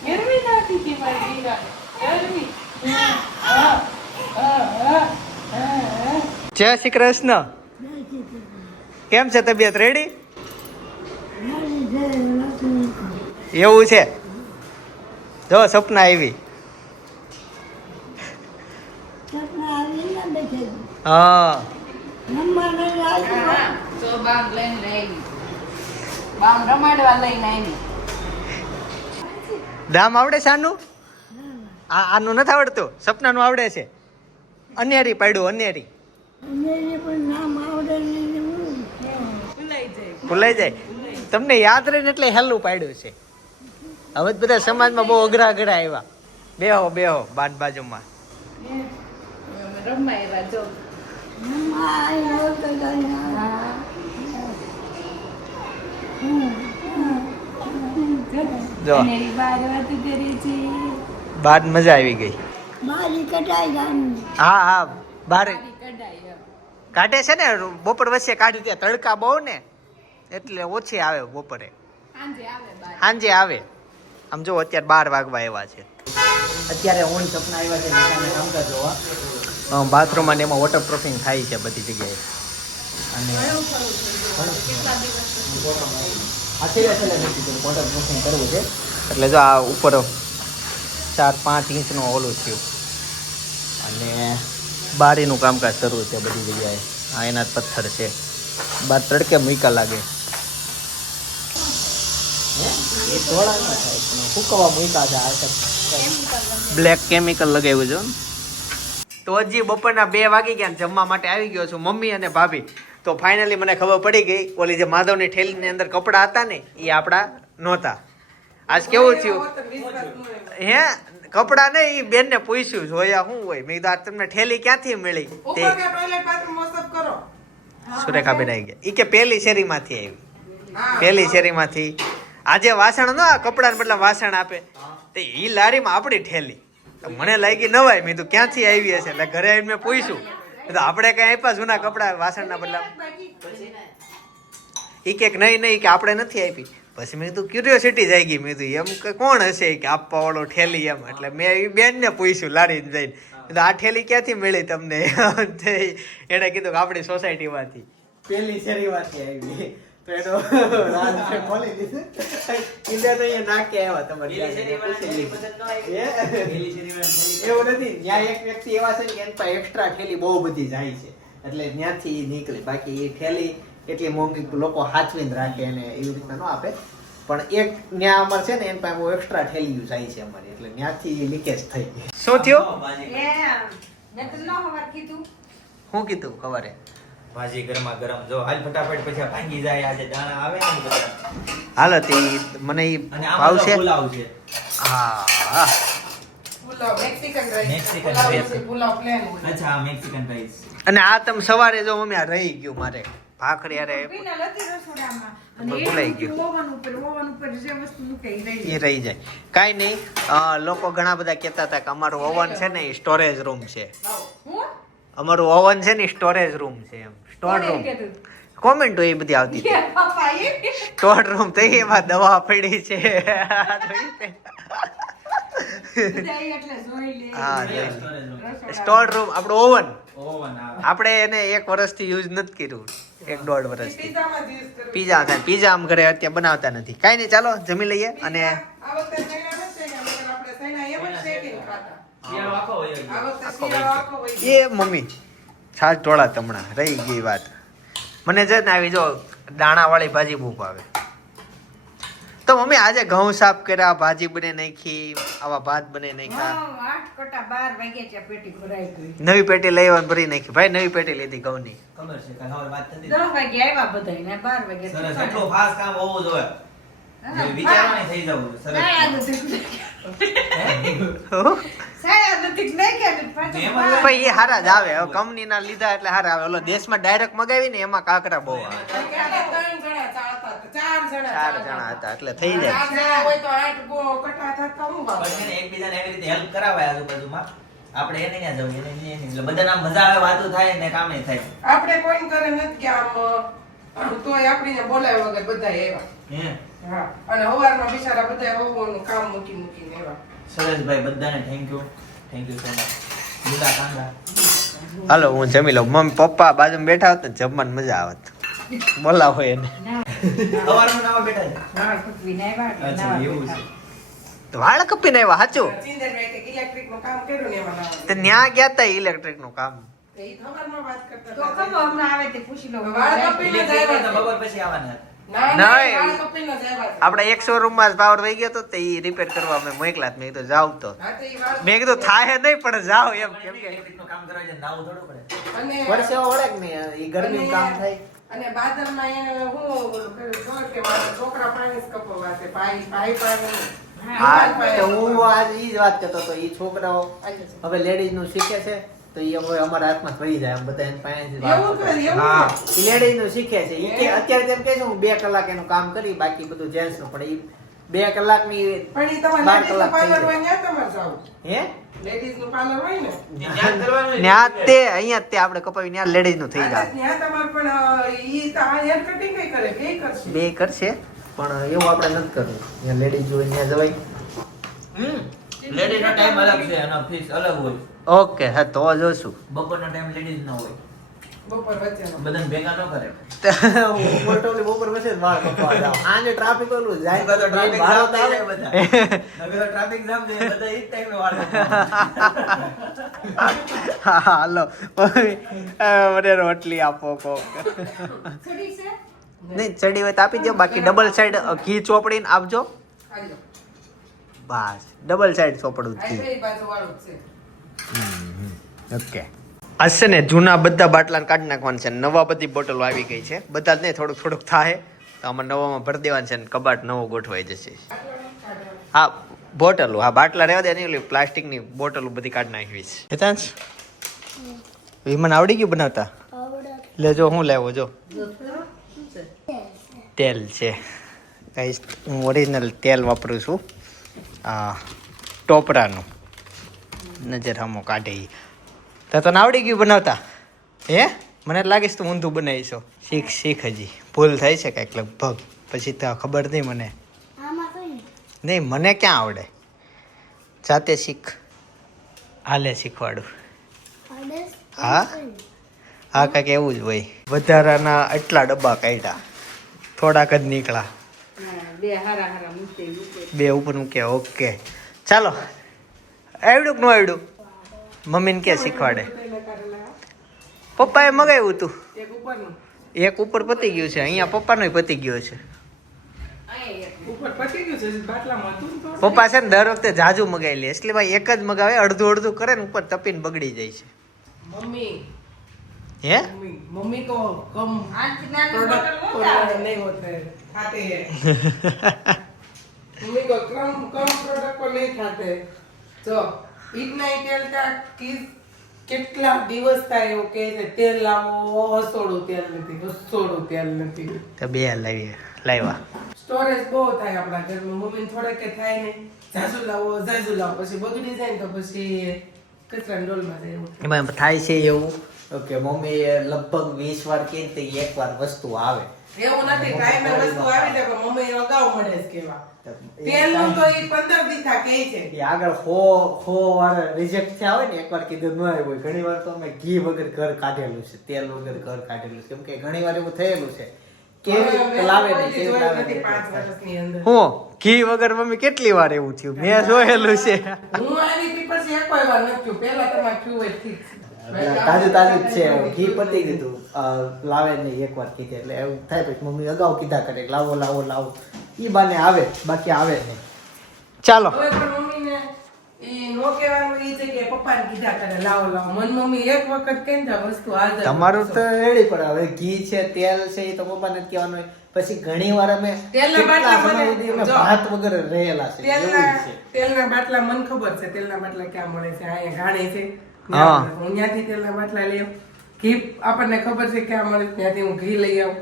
ગરમી થતી હતી મારી દીકરા ગરમી જય શ્રી કૃષ્ણ. કેમ છે તબિયત? રેડી? એવું છે? જો સપના આવી. હા તો બામ લઈને આવી. બામ રમાડવા લઈને આવી. દામ આવડે છે આનું? આનું નથી આવડતું, સપનાનું આવડે છે. અન્યારી પાડ્યું અન્યારી. ભૂલાઈ જાય. તમને યાદ રહે ને એટલે હેલું પાડ્યું છે. હવે તો બધા સમાજમાં બહુ અઘરા આવ્યા. બેહો બાદ બાજુમાં. રમાડવા જો. જો બાદ મજા આવી ગઈ. હા બારે કાઢે છે ને બપોર વચ્ચે કાઢી ત્યાં તડકા બહુ ને એટલે ઓછી આવે બપોરે. સાંજે આવે. આમ જો અત્યારે 12 વાગવા એવા છે. અત્યારે ઓન સપના આવ્યા છે મકાનના કામકાજ જોવા. બાથરૂમ અને એમાં વોટર પ્રૂફિંગ થાય છે બધી જગ્યાએ. અને વોટર પ્રૂફિંગ કરવું છે એટલે જો આ ઉપર 4-5 ઇંચનું ઓલું થયું અને બારીનું કામકાજ શરૂ છે બધી જગ્યાએ. આ એના જ પથ્થર છે. બાર તડકે મૂકા લાગે. એ થોડા ના થાય પણ ફૂકવા મૂકા છે. બ્લેક કેમિકલ લગાવ્યું છે. તો હજી બપોરના 2 વાગી ગયા ને જમવા માટે આવી ગયો છું મમ્મી અને ભાભી. તો ફાઇનલી મને ખબર પડી ગઈ ઓલી જે માધવની થેલીની અંદર કપડાં હતા ને એ આપણા નહોતા. આજ કેવું થયું હે કપડાં ને એ બેન ને પૂછ્યું જોયા શું હોય. મેં કીધું આ તમને થેલી ક્યાંથી મળી? તે સુરેખાબેન આવી ગયા. એ કે પેલી શેરીમાંથી આવી. પેલી શેરીમાંથી આજે વાસણ ન કપડા બદલા વાસણ આપે તે ઈ લારીમાં આપણી ઠેલી. મને લાગી નવાય. મેં તો ક્યાંથી આવી હશે એટલે ઘરે આવીને મેં પૂછ્યું તો આપણે કઈ આપ્યા જૂના કપડા વાસણના બદલા? એ કે નહીં કે આપણે નથી આપી. પછી મેં કીધું ક્યુરિયોસિટી જાય ગઈ. મેં કીધું એમ કે કોણ હશે કે આપવા વાળો ઠેલી એમ. એટલે મેં એ બેનને પૂછ્યું લારીને જઈને આ ઠેલી ક્યાંથી મળી તમને? એને કીધું કે આપણી સોસાયટીમાંથી પેલી શેરીમાંથી આવી. તો એનો રાજ ખોલી દીધું. ઇન્ડિયા તો અહીંયા નાકે આવ્યા તમારે એવું નથી. ત્યાં એક વ્યક્તિ એવા છે કે એની પાસે એક્સ્ટ્રા ઠેલી બહુ બધી જાય છે એટલે ત્યાંથી નીકળે. બાકી એ ઠેલી એટલી મોંઘી લોકો હાચવીને રાખે અને એવી રીતના ન આપે. પણ એક ન્યા અમારે છે ને એની પાસે બહુ એક્સ્ટ્રા ઠેલીયું જાય છે અમારી એટલે ત્યાંથી લીકેજ થઈ ગઈ. શું થયું? શું કીધું ખબરે? ભાજી ગરમા ગરમ જો હાલ ફટાફટ પછી ભાંગી જાય. આજે દાણા આવે ને બધા હાલો તે મને ઈ અને આમાં ભાવશે. પુલાવ છે. હા pulao Mexican rice. Mexican pulao rice. છે, પુલાવ પ્લેન હોય. અચ્છા મેક્સિકન રાઈસ. અને આ તમે સવારે જો મમ્મી આ રહી ગયું મારે ભાખરી અરે ભૂલાઈ ગયું. એ રહી જાય કાંઈ નહીં. લોકો ઘણા બધા કહેતા હતા કે અમારું ઓવન છે ને એ સ્ટોરેજ રૂમ છે. અમારું ઓવન છે ને સ્ટોરેજ રૂમ છે એમ. સ્ટોર રૂમ કોમેન્ટો એ બધી આવતી હતી. સ્ટોર રૂમ તો એમાં દવા પડી છે. હા સ્ટોર રૂમ આપણું ઓવન ઓવન આવે. આપણે એને 1 વર્ષથી યુઝ નથી કર્યું. 1-1.5 વર્ષથી પીઝામાં જ use કરે. પીઝા થાય. પીઝા આમ ઘરે અત્યારે બનાવતા નથી. કાંઈ નહીં ચાલો જમી લઈએ. અને આ વખતે સૈના નથી શેક્યા, નહીંતર આપણે સૈના એમ જ શેકીને ખાતા. શિયાળો આખો હોય જ. આ વખતે શિયાળો આખો હોય છે. એ મમ્મી છાજ ઢોળા તમણા રહી ગઈ વાત. મને છે ને આવી જો દાણાવાળી ભાજી બહુ ભાવે. તો મમ્મી આજે ઘઉં સાફ કર્યા, ભાજી બને નાખી, આવા ભાત બને નાખ્યા, 8 કટા 12 વાગે ત્યાં પેટી ભરાઈ ગઈ. નવી પેટી લઈ આવવાની ભરી નાખી. ભાઈ નવી પેટી લીધી ઘઉંની. ખબર છે કાલ સવારે વાત થતી 10 વાગે આવ્યા બધા ને 12 વાગે સરસ એટલું ફાસ્ટ કામ હોવું જોઈએ જે વિચારવાની થઈ જવું સરસ ભાઈ એ હારા જ આવે. હવે કંપનીના લીધા એટલે હારા આવે. ઓલો દેશમાં ડાયરેક્ટ મગાવી ને એમાં કાકરા બહુ આવે. કારણ કે આને 3 જણા ચાલતા હતા, 4 જણા 4 જણા હતા એટલે થઈ જાય. 4 જણા હોય તો 8 કટા થતા હું બાબા. પણ છે ને એકબીજાને એવી રીતે હેલ્પ કરાવાય આજુબાજુમાં આપણે એને ત્યાં જવું એને એને એટલે બધાને આમ મજા આવે, વાતો થાય ને કામે થાય. આપણે કોઈ કરે નથી કે આમ તોય આપણીને બોલાવ્યા વગર બધા એવા. હે હા, અને સવારમાં બિચારા બધા હોવાનું કામ મૂકીને એવા. સુરેશભાઈ બધાને થેન્ક યુ સો મચ. લીલા કાંદા હાલો હું જમી લઉં. મમ્મી પપ્પા બાજુમાં બેઠા હોત ને જમવાની મજા આવત. બોલાવો એને. સવારમાં નાવા બેઠા છે. હા કુટવીને આવ્યા અચ્છા એવું છે. તો વાળ કપીને આવ્યા સાચું. ચિંતનભાઈ કે ઇલેક્ટ્રિકનું કામ કર્યું ને એમાં નાવા. તે ન્યા ગયા તા ઇલેક્ટ્રિક નું કામ. તો ઈ સવારમાં વાત કરતા તો હતા. ખબર હમણાં આવે તે પૂછી લો વાળ કપીને જ એટલે આવ્યા તો છે. બપોર પછી આવવાના હતા. ના, નહીં. વાળ કપીને જ આવ્યા છે. આપણે એક શોરૂમ માં પાવર વહી ગયો તો તે ઈ રિપેર કરવા અમે મોકલા. મેં કીધું જાવ તો. હા, તો ઈ વાળ મેં કીધું થાય નહીં પણ જાવ એમ. કેમ કે ઇલેક્ટ્રિકનું કામ કરવા જાય નાવું થોડું પડે. અને વળે કે નહીં ઈ ગરમીનું કામ થાય. અને બાદરમાં એને હું ઓલું કર્યું ખબર કે મારા છોકરા પાણી જ કપવા છે. ભાઈ પાણી. હા તો હું આજ ઈ જ વાત કરતો તો ઈ છોકરાઓ હવે લેડીઝ નું શીખે છે તો ઈ હવે અમારા હાથમાં થઈ જાય એમ બધા એની પાસેથી વાત એવું કરે. એવું હા ઈ લેડીઝ નું શીખે છે. ઈ કે અત્યારે તેમ કહે છે હું 2 કલાક એનું કામ કરી બાકી બધું જેન્ટ્સ નું પણ ઈ 2 કલાકની પણ ઈ તમારે 12 લેડીઝનું કલાક થઈ પાર્લર જાય. હોય ત્યાં તમારે જાવું. હે લેડીઝનું પાર્લર હોય ને ધ્યાન કરવાનું હોય. ન્યા તે અહીંયા જ તે આપણે કપાવી ન્યા લેડીઝ નું થઈ જાય. ત્યાં તમારે પણ ઈ તો આ હેર કટિંગ કઈ કરે કે કરશે. બે કરશે પણ એવું આપણે નથી કરવું. ત્યાં લેડીઝ હોય ત્યાં જવાય. લેડીઝનો ટાઈમ અલગ છે અને ફિક્સ અલગ હોય. ઓકે હા તો જોશું. બપોરનો ટાઈમ લેડીઝ નો હોય. બપોર વચ્ચેનો. બધાને ભેગા ન કરે. મોટોલી બપોર પછી જ વાળ કપાવા જાવ. આજે ટ્રાફિક ઓલું જાય બધો ટ્રાફિક ભાડો જામ તો થઈ આવે. જાય બધા. નગર ટ્રાફિક જામ થઈ જાય, બધા ઈ જ ટાઈમે વાળ કાપવાના. હા હાલો મને રોટલી આપો કોક. છડી છે નહીં ચડી હોય તો આપી દો બાકી ડબલ સાઈડ ઘી ચોપડીને આપજો. હાલો. બસ ડબલ સાઈડ ચોપડું આ ઘી. બે બાજુ વાળું જ છે. ઓકે આ છે ને જૂના બધા બાટલા કાઢી નાખવાના છે. નવા બધી બોટલો આવી ગઈ છે. બધા જ નહીં થોડુંક થોડુંક થાય તો આમાં નવામાં ભરી દેવાનું છે ને કબાટ નવો ગોઠવાઈ જશે. હા બોટલો હા બાટલા રહેવા દે નહીં ઓલી પ્લાસ્ટિકની બોટલો બધી કાઢી નાખવી છે. હેતાંશ વિમાન આવડી ગયું બનાવતા લેજો હું લેવો જો તેલ છે ગાઈસ. હું ઓરિજિનલ તેલ વાપરું છું આ ટોપરાનું. નજર હમો કાઢે ઈ. તો તને આવડી ગયું બનાવતા હે? મને લાગે છે તું ઊંધું બનાવીશો. શીખ હજી ભૂલ થાય છે કાંઈક લગભગ પછી તો ખબર નહીં મને. આમાં કઈ નહીં મને ક્યાં આવડે. જાતે શીખ. હાલે શીખવાડું. આદેશ હા હા કાંઈક એવું જ હોય. વધારાના એટલા ડબ્બા કાઢ્યા થોડાક જ નીકળ્યા. બે હારા હારા મૂકે બે ઉપર મૂકે. ઓકે ચાલો આવડું કે ન આવડું મમ્મીને કે શીખવાડે. પપ્પાએ મગાવ્યું હતું એક ઉપરનું. એક ઉપર પતી ગયું છે. અહીંયા પપ્પાનું પતી ગયું છે. ઉપર પતી ગયું છે બાટલામાં હતું ને તો. પપ્પા છે ને દર વખતે જાજુ મગાવી લે એટલે ભાઈ એક જ મગાવે અડધું અડધું કરે ને ઉપર તપીને બગડી જાય છે. મમ્મી હે मम्मी को कम આનથી નાની प्रोडक्ट બોટલ को નહોતા नहीं होते हैं, खाते हैं मम्मी को कम प्रोडक्ट को नहीं खाते तो इतना ही तेल का किस કેટલા દિવસ થાય એવું કહે છે તેલ લાવો હસોડું તેલ નથી તો બે લાવ્યા. સ્ટોરેજ બહુ થાય આપણા ઘરમાં મમ્મી થોડે કે થાય નહીં જાજુ લાવો પછી બગડી જાય ને તો પછી કચરાના ડોલમાં જાય એવું એમાં થાય છે એવું કે મમ્મી લગભગ 20 વાર કે એક વાર વસ્તુ આવે. એવું નથી ટાઈમે વસ્તુ આવી જાય પણ મમ્મી અગાઉ મળે જ કેવા તેલનું તો ઈ 15 દીથા કહે છે એ આગળ હો વાર રિજેક્ટ થયા હોય ને એકવાર કીધું ન આવ્યું હોય. ઘણી વાર તો અમે ઘી વગર ઘર કાઢેલું છે તેલ વગર ઘર કાઢેલું છે. કેમ કે ઘણી વાર એવું થયેલું છે કેવી લાવે કોઈ ને દી કેવી જોયું લાવે નથી ને. 5 વર્ષની અંદર. હું ઘી વગર મમ્મી કેટલી વાર એવું થયું મેં જોયેલું છે હું આવી હતી પછી એક વાર નથી થયું. પહેલા તમારે થયું હોય ઠીક છે. તાજું તાજું જ છે ઘી પતી ગયું લાવે નહીં એકવાર કીધે એટલે એવું થાય પછી મમ્મી અગાઉ કીધા કરે કે લાવો લાવો લાવો ઈ બાને આવે બાકી આવે નહીં. ચાલો હવે પણ મમ્મીને ઈ નો કહેવાનું ઈ છે કે પપ્પાને કીધા કરે લાવો લાવો. મન મમ્મી એક વખત કહે ને તો વસ્તુ હાજર. તમારું તો રેડી પણ હવે ઘી છે તેલ છે એ તો પપ્પાને જ કહેવાનું હોય. પછી ઘણી વાર અમે તેલના કેટલા બાટલા સમય મને- સુધી અમે જો. ભાત વગર રહેલા છે એવું જ છે. તેલના બાટલા મને ખબર છે તેલના બાટલા ક્યાં મળે છે અહીંયા ઘાણે છે હા. હું ત્યાંથી તેલના બાટલા લઈ આવું. ઘી આપણને ખબર છે ક્યાં મળે છે, ત્યાંથી હું ઘી લઈ આવું.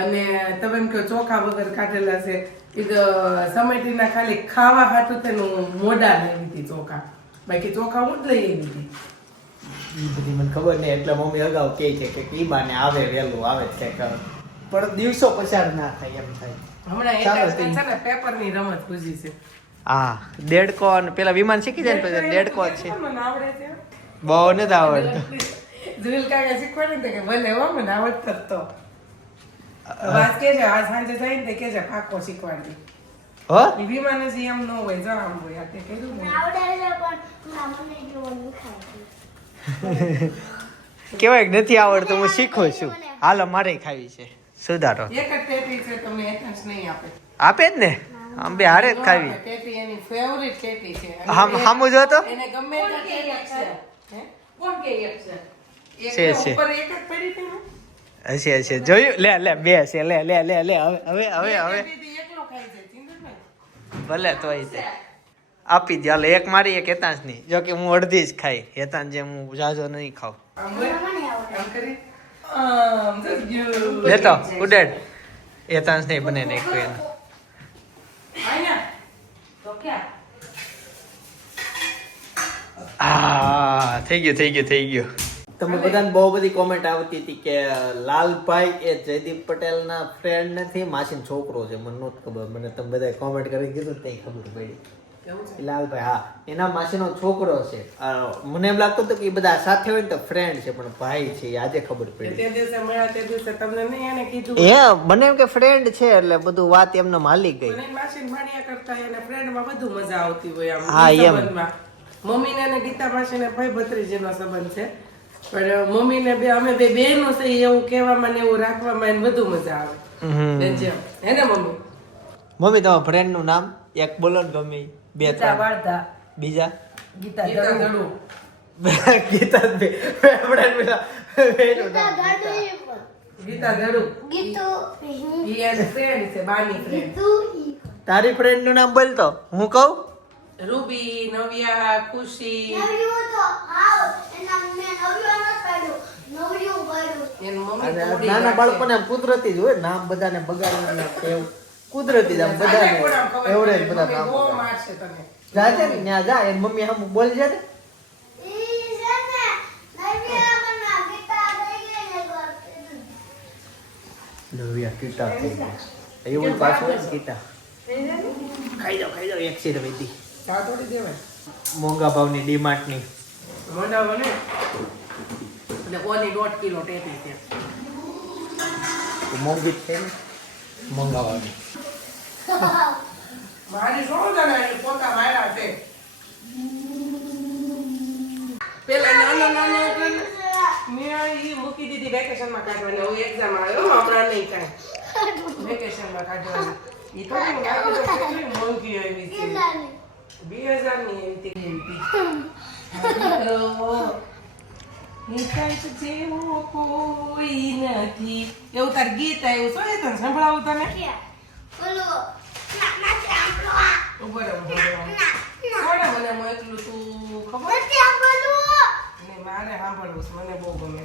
અને તમે એમ કહો ચોખા વગર કાઢેલા છે એ તો સમેટીના ખાલી ખાવા હાટું તેનું મોઢા લઈ લીધી ચોખા, બાકી ચોખા હું જ લઈ આવી હતી. ઈ બધી મને ખબર નહીં એટલે મમ્મી અગાઉ કહે છે કે ઈ બાને આવે વહેલું આવે જ કંઈક પણ દિવસો પસાર ના થાય એમ થાય. હમણાં એક ચાલો, જ છે ને પેપરની રમત પૂછી છે. હા દેડકો અને પેલા વિમાન શીખી જાય ને પછી દેડકો જ છે મને આવડે છે. બહુ નથી આવડતું જુલ કાકા શીખવાડે ને કે ભલે હો મને આવડતો જ તો. વાત કે છે આ સાંજે જઈને તે કે છે પાકો શીખવાડતી. હો ઈ વિમાન જ એમ ન હોય જવામ હોય આ તે કર્યું ને. આવડે છે પણ ના મને એટલું ખાય કેવાય કે નથી આવડતું હું શીખું છું હાલો મારે ખાવી છે સુધારો એક જ ટેટી છે તમને એથન્સ નહીં આપે. આપે જ ને આમ બે હારે જ ખાવી ટેટી એની ફેવરિટ ટેટી છે. અને હામું જો તો એને ગમે તે ટેટી છે. હે? કોણ કે એક છે? એક છે, ને છે. ઉપર એક જ પડી હતી ને? હશે હશે જોયું લે લે બે છે લે લે લે લે હવે હવે હવે હવે ટેટી એકલો ખાઈ જાય ચિંતા નહીં. ભલે તોય તે આપી દે હાલો એક મારી એક હેતાંશ ની જો કે હું અડધી જ ખાઈ હેતાંશ જેમ હું જાજો નહીં ખાવ આમ હોય? આમ કરી? આમ just you. લેતો ઉડેડ હેતાંશ નહીં બને નાખ્યું એને અહીંયા. તો ક્યાં? આ થઈ ગયું થઈ ગયું થઈ ગયું તમે બધાને બહુ બધી કોમેન્ટ આવતી હતી કે લાલભાઈ એ જયદીપ પટેલના ફ્રેન્ડ નથી માસીનો છોકરો છે. મને નહોતી ખબર, મને તમે બધાએ કોમેન્ટ કરી કીધું ત્યાં ખબર પડી. એવું છે? લાલભાઈ હા એના માસીનો છોકરો છે. મને એમ લાગતું હતું કે એ બધા સાથે હોય ને તો ફ્રેન્ડ છે પણ ભાઈ છે એ આજે ખબર પડી. તે દિવસે મળ્યા તે દિવસે તમને નહીં એને કીધું મને એમ કે ફ્રેન્ડ છે એટલે બધું વાત એમને માલી ગઈ. મને માસી માણિયા કરતા એને ફ્રેન્ડમાં વધુ મજા આવતી હોય આમ હા, એમ. સંબંધમાં. મમ્મીને અને ગીતા માસીને ભાઈ ભત્રીજીનો સંબંધ છે પણ મમ્મીને બે અમે બે બહેનો છે એવું કહેવામાં ને એવું રાખવામાં એને વધુ મજા આવે. બેન જેમ. હે ને મમ્મી? મમ્મી તમારા ફ્રેન્ડ નું નામ એક બોલો ને ગમે ઈ. બે ગીતા ત્રણ વાળતા બીજા ગીતા ગીતા ધડુ. ધડુ. ગીતા જ બે. friend પેલા બેનું નામ. ગીતા ધડુ. ગીતું ઈ એની ફ્રેન્ડ છે, બાની ફ્રેન્ડ. તારી ફ્રેન્ડ નું નામ બોલ તો હું કહું. રૂબી, નવ્યા, ખુશી. એની મમ્મી અને થોડી નાના રાખે. બાળકોને આમ કુદરતી જ હોય નામ બધાને બગાડવાના એવું કુદરતી જ આમ બધાને એવરેજ બધા નામ બહુ બગાડે. મારશે તને. જા છે ને ત્યાં જા એની મમ્મી હમ બોલ છે ને નવ્યા કીટા થઈ ગયા. એવું પાછું હોય ને કીટા ખાઈ જાઓ એક સીર વૈદી ચા થોડી દેવાય. મોંઘા ભાવની ડીમાર્ટ ની મોઢા બને એટલે ઓની 1.5 કિલો ટેટી છે. મોંઘી જ છે ને મોંઘા ભાવની મારી શું જાણે એ પોતા માર્યા છે. પેલા નાનો નાનો હતો ને, મેં ઈ મૂકી દીધી વેકેશનમાં કાઢવાની. હવે એક્ઝામ આવ્યો હમણાં નહીં કાંઈ વેકેશનમાં કાઢવાની. ઈ તો હું લાગુ તો કેટલી મોંઘી આવી છે. 2000 ની એવી હતી. નિકાય જેવો કોઈ નથી. એવું તાર ગીત આવ્યું શું એ તને સંભળાવું તને? ઉભો રહે, ઉભો રહે. કોણે મને મોકલ્યું તું ખબર? નહીં, મારે સાંભળવું છે. મને બહુ ગમે.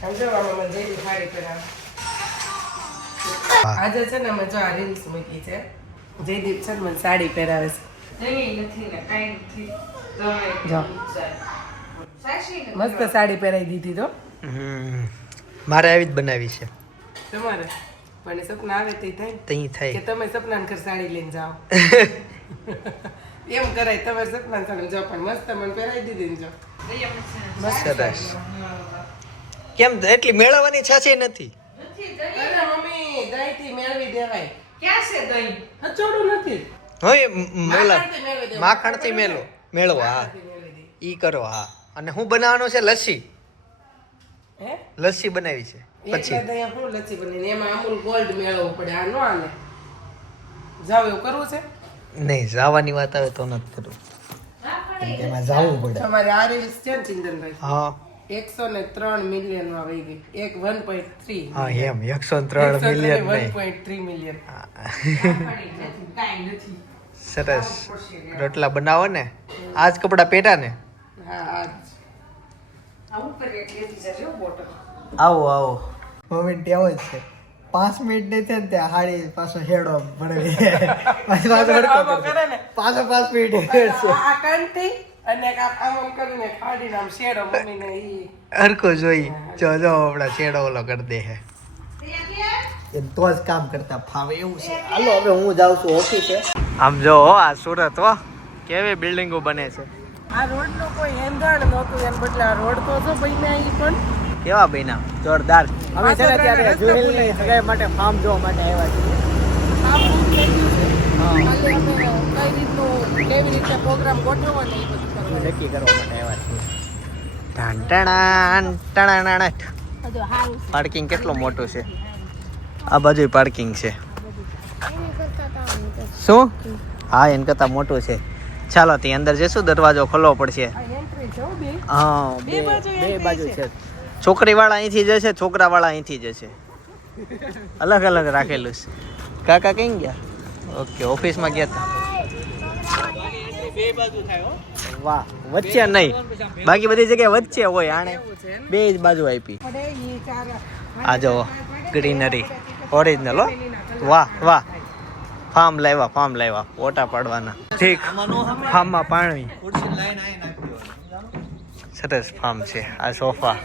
સમજાવવામાં મને જયદીપ સાડી પહેરાવે. આજે છે ને અમે જો આ રીલ્સ મૂકી છે. જયદીપ છે ને મને સાડી પહેરાવે છે. જો. મસ્ત સાડી પહેરાવી દીધી તો મારે આવી જ બનાવી છે તમારે પણ એ સપના આવે તે થાય ને તઈ કે થાય તમે સપના ઘર સાડી લઈને જાઓ. એમ કરાય તમે સપના સાડી જાઓ પણ મસ્ત મને પહેરાવી દીધી ને જો મસ્ત સરસ. સાડી. કેમ એટલી મેળવવાની છાશે નથી અરે મમ્મી દહીંથી મેળવી દેવાય. ક્યાં છે દહીં? હચોડું નથી. હોય માખણથી મેળવી દેવાય. માખણથી મેળવો હા મેળવી દે. ઈ કરો હા. અને હું બનાવવાનું છે લસ્સી. હે? લસ્સી બનાવી છે પછી એકલા દહીં હું લચ્છી બની એમાં અમૂલ ગોલ્ડ મેળવવું પડે આ નો આને જાવ એવું કરવું છે નહીં જવાની વાત આવે તો નથી કરવું કેમ કે એમાં જવું પડે તમારે આ રીલ્સ છે ને ચિંતનભાઈ હા 103 મિલિયન માં વહી ગઈ એક 1.3 હા એમ 103 મિલિયન નહીં 1.3 મિલિયન કાંઈ નથી. સરસ રોટલા બનાવો ને આજ કપડા પહેર્યા ને હા આજ આવું કરી એટલે લેતી જજો બોટલ. આવો આવો મોમેન્ટ એવો જ છે 5 મિનિટ નહીં થાય ને ત્યાં હાડી પાછો હેડો ભણવી પાછો આવો કરે ને પાછો 5 મિનિટ હેડશે આ કંઠી અને એક આમ કરીને ખાડીને આમ શેડો મમ્મીને ઈ હરકો જોઈ જો આપણા છેડો ઓલો કરી દે હે એ તો જ કામ કરતા ફાવે એવું છે હાલો હવે હું જાઉં છું ઓફિસે આમ જો આ સુરત હો કેવી બિલ્ડિંગો બને છે આ રોડ નો કોઈ એંધાણ નહોતું એમ બદલે આ રોડ તો જો બન્યા ઈ પણ કેવા બન્યા જોરદાર અમે છે ને ત્યારે જુહેલની સગાઈ માટે ફાર્મ જોવા માટે આવ્યા છીએ આ બહુ થઈ ગયું છે કાલે અમે કઈ રીતનું કેવી રીતે પ્રોગ્રામ ગોઠવવો ને એ બધું કરવાનું. નક્કી કરવા માટે આવ્યા છીએ ટાણ ટાણાણ ટાણાણાણ. બધું હારું પાર્કિંગ કેટલું મોટું છે આ બાજુ પાર્કિંગ છે શું હા એને કરતા મોટું છે ચાલો ત્યાં અંદર જઈશું દરવાજો ખોલવો પડશે આ એન્ટ્રી છે હો બે હા બે બાજુ છે છોકરી વાળા અહીંથી જશે છોકરા વાળા અહીંથી જશે અલગ અલગ રાખેલું છે કાકા કઈ ગયા ઓકે ઓફિસમાં ગયા હતા વાહ વચ્ચે નહીં બાકી બધી જગ્યાએ વચ્ચે હોય આણે બે જ બાજુ આપી પડે ઈ ચાર આ જો ગ્રીનરી ઓરિજિનલ હો વાહ વાહ ફાર્મ લાવ્યા ફોટા પાડવાના ઠીક ફાર્મમાં પાણી સરસ ફાર્મ છે આ સોફા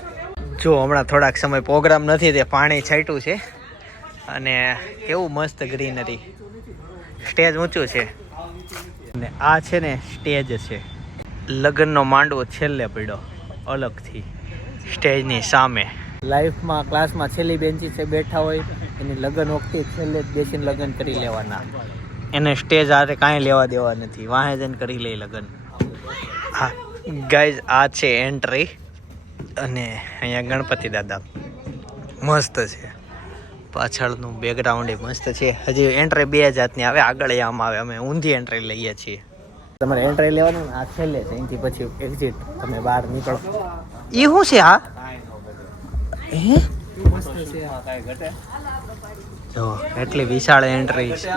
જો હમણાં થોડાક સમય પ્રોગ્રામ નથી તે પાણી છાંટ્યું છે અને કેવું મસ્ત ગ્રીનરી સ્ટેજ ઊંચું છે અને આ છે ને સ્ટેજ છે લગ્નનો માંડવો છેલ્લે પડ્યો અલગથી સ્ટેજની સામે લાઈફમાં ક્લાસમાં છેલ્લી બેન્ચી છે બેઠા હોય એની લગ્ન વખતે છેલ્લે જ બેસીને લગ્ન કરી લેવાના એને સ્ટેજ આરે કાંઈ લેવા દેવા નથી વાહે જઈને કરી લે લગ્ન હા ગાઈઝ આ છે એન્ટ્રી અને અહીંયા ગણપતિ દાદા મસ્ત છે પાછળનું બેકગ્રાઉન્ડ એ મસ્ત છે હજી એન્ટ્રી બે જાતની આવે આગળ આમ આવે અમે ઊંધી એન્ટ્રી લઈએ છીએ તમારે એન્ટ્રી લેવાનું આ છેલ્લે છે અહીંથી પછી એક્ઝિટ તમે બહાર નીકળો એ શું છે આ હે જો એટલી વિશાળ એન્ટ્રી છે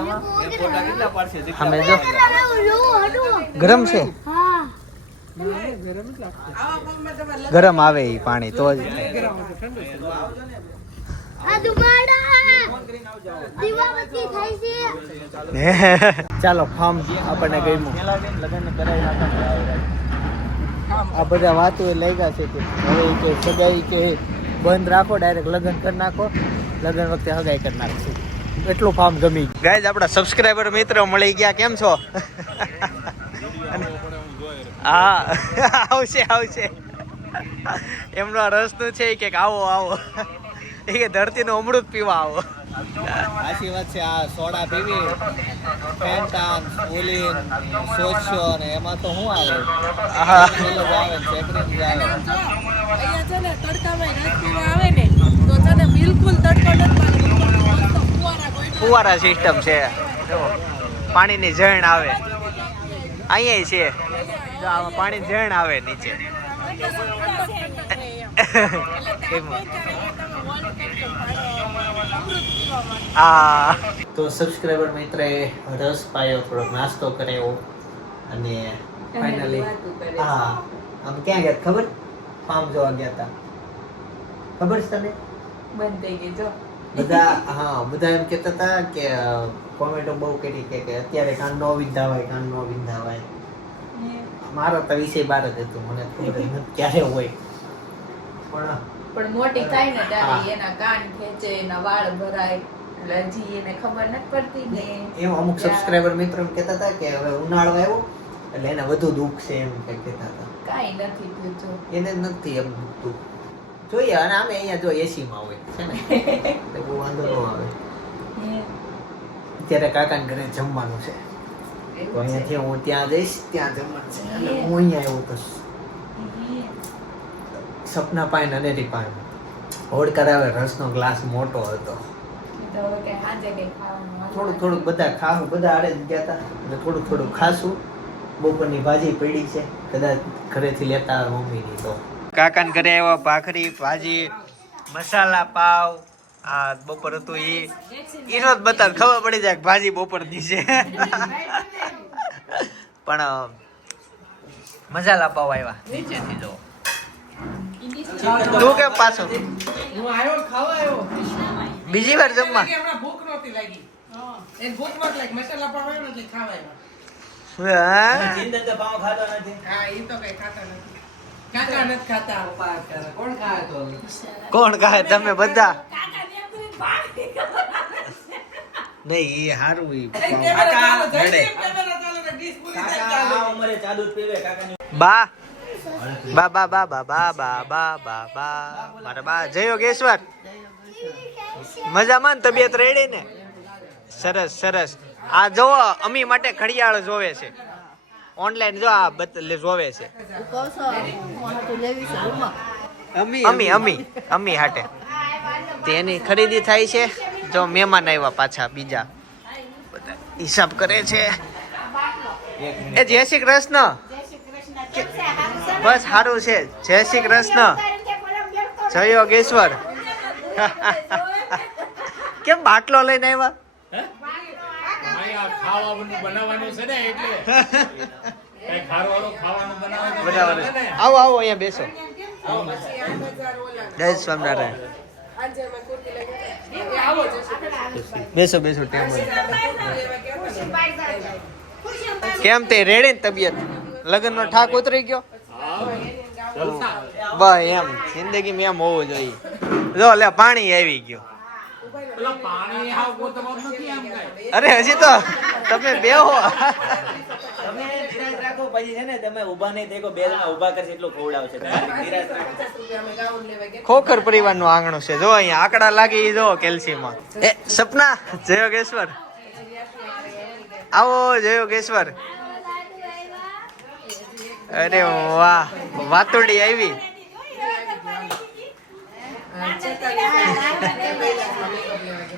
અમે જો ગરમ છે ગરમ આવે એ પાણી તો જ ચાલો ફાર્મ આપણને ગમ્યું આ બધા વાતો લઈ ગયા છે કે હવે કે સગાઈ કે બંધ રાખો ડાયરેક્ટ લગ્ન કરી નાખો લગ્ન વખતે હગાઈ કરી નાખશું એટલું ફાર્મ ગમી ગાઈઝ આપણા સબસ્ક્રાઇબર મિત્રો મળી ગયા કેમ છો હા આવશે એમનો રસનું છે કે આવો એ કે ધરતીનું અમૃત પીવા આવો સાચી વાત છે આ સોડા પીવી ફેન્ટાન ઓલિન સોચો ને એમાં તો શું આવે આવે ચેકરીન જ આવે અહીંયા છે ને તડકામાં રસ પીવા આવે ને તો છે ને બિલકુલ તડકો નથી લાગતો. ફુવારા સિસ્ટમ છે જો પાણીની ઝેણ આવે અહીંયા છે જો આમાં પાણી ઝેણ આવે નીચે હા તો સબસ્ક્રાઇબર મિત્રએ રસ પાયો થોડોક નાસ્તો કર્યો અને ફાઇનલી હા આમ ક્યાં ગયા ખબર ફાર્મ જોવા ગયા હતા ખબર છે તને બંધ થઈ ગઈ જો બધા એમ કહેતા હતા કે કોમેન્ટો બહુ કરી કે અત્યારે કાન નો વિંધાવાય મારો તો વિષય બાર જ હતું મને ખબર જ નથી ક્યારે હોય પણ મોટી થાય ને હા. ત્યારે એના કાન ખેંચે એના વાળ ભરાય એટલે હજી એને ખબર નથી પડતી ને એમ અમુક સબસ્ક્રાઇબર મિત્રો એમ કહેતા હતા કે હવે ઉનાળો આવ્યો એટલે એને વધુ દુઃખ છે એમ કહેતા હતા કાંઈ નથી થયું જો. એને નથી એમ દુઃખ જોઈએ અને અમે અહીંયા જો એસી માં હોય છે ને એટલે બહુ વાંધો ન આવે. અત્યારે કાકાને ઘરે જમવાનું છે તો અહીંયાથી હું ત્યાં જઈશ, ત્યાં જમવાનું છે એટલે હું અહીંયા આવ્યો તો સપના પાન અને રીપાન હોડ કરાવે. રસનો ગ્લાસ મોટો હતો. તો હવે કઈ સાંજે કઈ ખાવાનું થોડુંક બધા ખાવું, બધા આડે જ ગયા હતા એટલે થોડુંક ખાશું. બપોરની ભાજી પડી છે, કદાચ ઘરેથી લેતા આવે મમ્મીની તો. કાકાને ઘરે આવ્યા, ભાખરી ભાજી મસાલા પાવ. આ બપોર હતું ઈનો જ બતા ખબર પડી જાય કે ભાજી બપોરની છે. પણ મસાલા પાવ આવ્યા નીચેથી જો. તું કેમ પાછો હું આવ્યો ખાવા આવ્યો બીજી વાર જમવા? હમણાં ભૂખ નહોતી લાગી એ ભૂખ નહોતી લાગી મસાલા પાવ આવ્યો ને એટલે ખાવા આવ્યો. હા? જિંદગી તો પાવ ખાતો નથી. હા ઈ તો કઈ ખાતા નથી. કાકા નથી ખાતા. કોણ ખાય? તમે બધા? નહીં એ હારું ઈ કાકા, નડે. કાકા આ ઉંમરે ચા દૂધ પીવે કાકાની. બા બા બા બા બા બા બા બા બા બા મારા બા જય યોગેશ્વર. મજામાં ને? તબિયત રેડી ને? સરસ સરસ. આ જો અમી માટે ઘડિયાળ જોવે છે ઓનલાઈન. જો આ જોવે છે અમી અમી અમી હાટે. તેની ખરીદી થાય છે. જો મહેમાન આવ્યા પાછા બીજા, બધા હિસાબ કરે છે. એ જય શ્રી કૃષ્ણ. બસ સારું છે. જય શ્રી કૃષ્ણ. જય યોગેશ્વર. કેમ બાટલો લઈને આવ્યા? આવો આવો અહીંયા બેસો. જય સ્વામિનારાયણ. બેસો બેસો ટેબલ. કેમ તે રેડી ને તબિયત? લગ્ન નો ઠાક ઉતરી ગયો? બસ એમ જિંદગીમાં એમ હોવું જોઈએ. જો લે પાણી આવી ગયો. અરે હજી તો તમે બેહો. તમે ધીરજ રાખો પછી છે ને તમે ઊભા નહીં દેખો બે જણા ઊભા કરશે એટલું ખવડાવશે. તમે ધીરજ રાખો. ખોખર પરિવાર નું આંગણું છે. જો અહીંયા આંકડા લાગે ઈ જો કેલ્શિયમમાં. એ સપના જય યોગેશ્વર. આવો જય યોગેશ્વર. અરે વાહ વાતુડી આવી.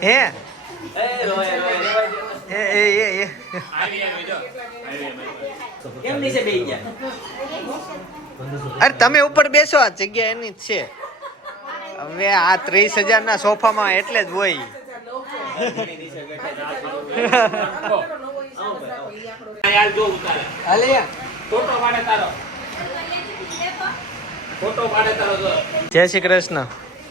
હે એ રોય રોય એ એ એ એ કેમ નીચે બેસી ગયા? અરે તમે ઉપર બેસો, આ જગ્યા એની જ છે. હવે આ 30,000 ના સોફામાં એટલે જ હોય. જય શ્રી કૃષ્ણ.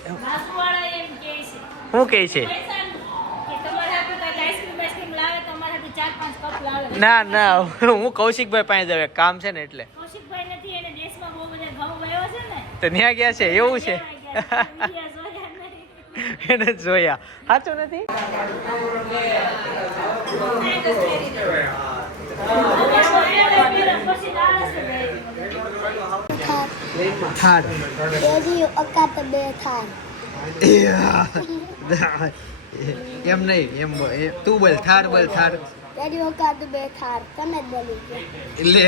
વાસુવાળા એમ કહે છે શું કહે છે? કે તમારે હાથે કાંઈક આઈસ્ક્રીમ લાવે તો અમારા હાથે 4-5 કપ લાવે. ના ના હું કૌશિકભાઈ પાસે જાવ, એક કામ છે ને એટલે. કૌશિકભાઈ નથી, એને દેશમાં બહુ બધા ઘઉં વયો છે ને. તો ન્યા ગયા છે એવું છે? વિડિયા જોયા નહીં. એને જોયા. સાચું નથી? પછી લાવે છે ભાઈ. થાર. એમ નહીં એમ તું બોલ થાર બોલ થાર. લે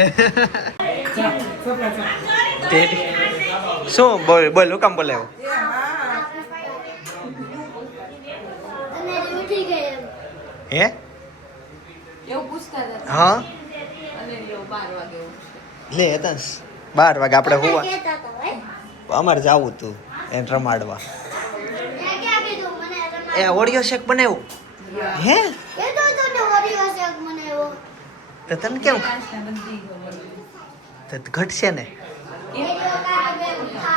શું બોલ બોલ હું કામ બોલાવ્યો? હે એવું પૂછતા હતા હા અને એવું 12 વાગે એવું છે. લે હતા 12 વાગે આપણે હોવા અમારે જાવું તું એને રમાડવા. એ ઓડિયો શેક બનાવ્યો હે? તો તને કેમ તો ઘટશે ને?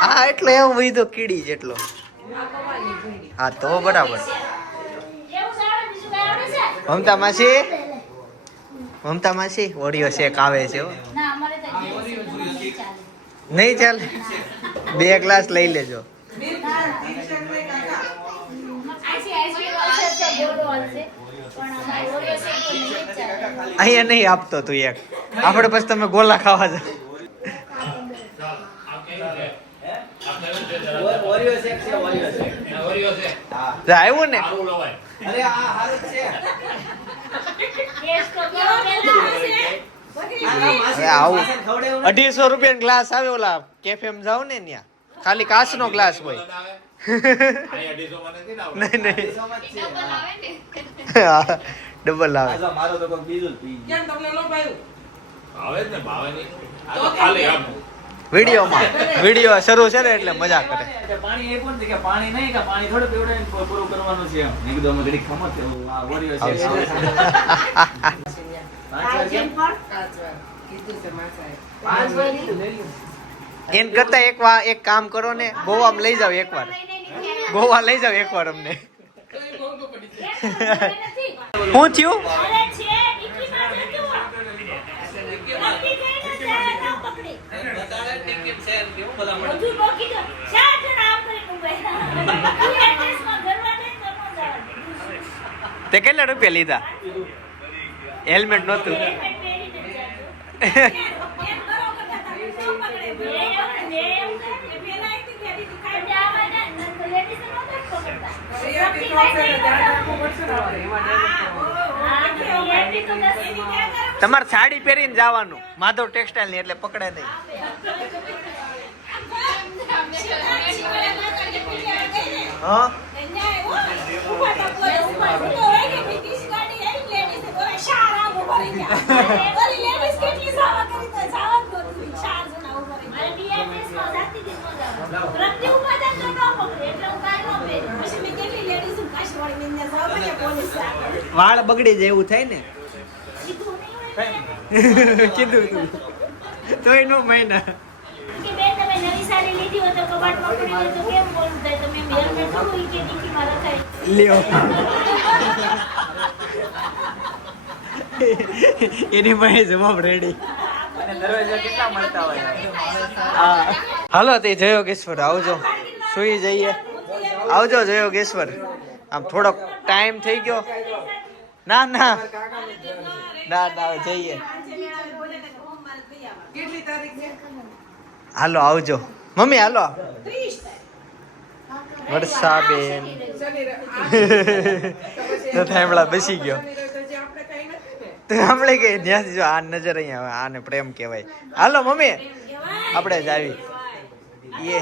હા એટલે એવું હોય તો કીડી જેટલો. હા તો બરાબર. એવું સારું બીજું કાંઈ આવડે છે? મમતા માસી મમતા માસી ઓડિયો શેક આવે છે હો. ના અમારે તો ચાલે. નહીં ચાલે? 2 ગ્લાસ લઈ લેજો. આઈસ્ક્રીમ આવશે તો બોલો આવશે પણ અમારે ઓરિયો શેક તો નહીં જ ચાલે. અહીંયા નહીં આપતો તું એક. આપણે પછી તમે ગોલા ખાવા જાવ. ઓરિયો શેક છે, ઓરિયો શેક. હા. આવ્યું ને અરે આ હારું જ છે. ટેસ્ટ તો કેવો પેલા હશે હવે આવું વાસણ ખવડાવ્યું ને? 250 રૂપિયા ગ્લાસ આવે ઓલા કેફેમ જાવ ને ત્યાં ખાલી કાચનો ગ્લાસ હોય નહીં નહીં ડબલ આવે આ જો મારો તો કોઈક બીજું જ પી ગયું. કેમ તમને ન ભાવ્યું? વિડીયો શરૂ છે ને એટલે મજા કરે કે પાણી એ કોણ છે કે પાણી નહીં કે પાણી થોડું પીવડાવીને પૂરું કરવાનું છે એમ. મેં કીધું અમે ઘડીક ખમત એવું આ ઓરિયો શેક છે. 5 વાર કેમ? કીધું છે માસાએ. 5 વાર કીધું, લઈ લો. એન કરતા એક કામ કરો ને ગોવામાં લઈ જાવ એકવાર ગોવા લઈ જાવ એકવાર અમને તો એ મોંઘું પડી જાય. શું થયું અરે છે ડિક્કીમાં જતું બાકી જઈને ચાલે ના પકડી બધું બાકી તો ચાર જણા આમ કરી ઉભા એડ્રેસમાં ઘરમાં જઈને તો ન જવાનું તે કેટલા રૂપિયા લીધા હેલ્મેટ નહોતું હેલ્મેટ પહેરીને જ જાજો એમ કરો કરતા તમે તો પકડે બે એવું કે પેલા એકથી ફેરી દીખાય આવા ને તો લેડીઝ નો તો પકડતા રિયાલિટી તો છે ને, ધ્યાન રાખવું પડશે ને આપણે. એમાં તમારે સાડી પહેરીને જવાનું માધવ ટેક્સટાઇલ ની એટલે પકડે નહીં હા વાળ બગડી જાય એવું થાય ને કીધું તું તોય નો મહિના કે બેન તમે નવી સાડી લીધી હોય તો કબાટમાં પડી હોય તો કેમ બોલું થાય તમે હેલ્મેટ થોડું ઈ કે ડિક્કીમાં રખાય લ્યો એની પાસે જવાબ રેડી અને દરવાજા કેટલા મળતા હોય હા હાલો તે જયોગેશ્વર આવજો સુઈ જઈએ આવજો જયોગેશ્વર આમ થોડોક ટાઈમ થઈ ગયો ના ના ના ના જઈએ કેટલી તારીખ છે? હાલો આવજો મમ્મી હાલો વર્ષાબેન તો થાંભળા બેસી ગયો શનિ રવિ તો જે આપણે કઈ નથી ને. તો આપણે કે ત્યાંથી જો આ નજર અહીંયા આવે, આને પ્રેમ કહેવાય હાલો મમ્મી આપણે જ આવી એ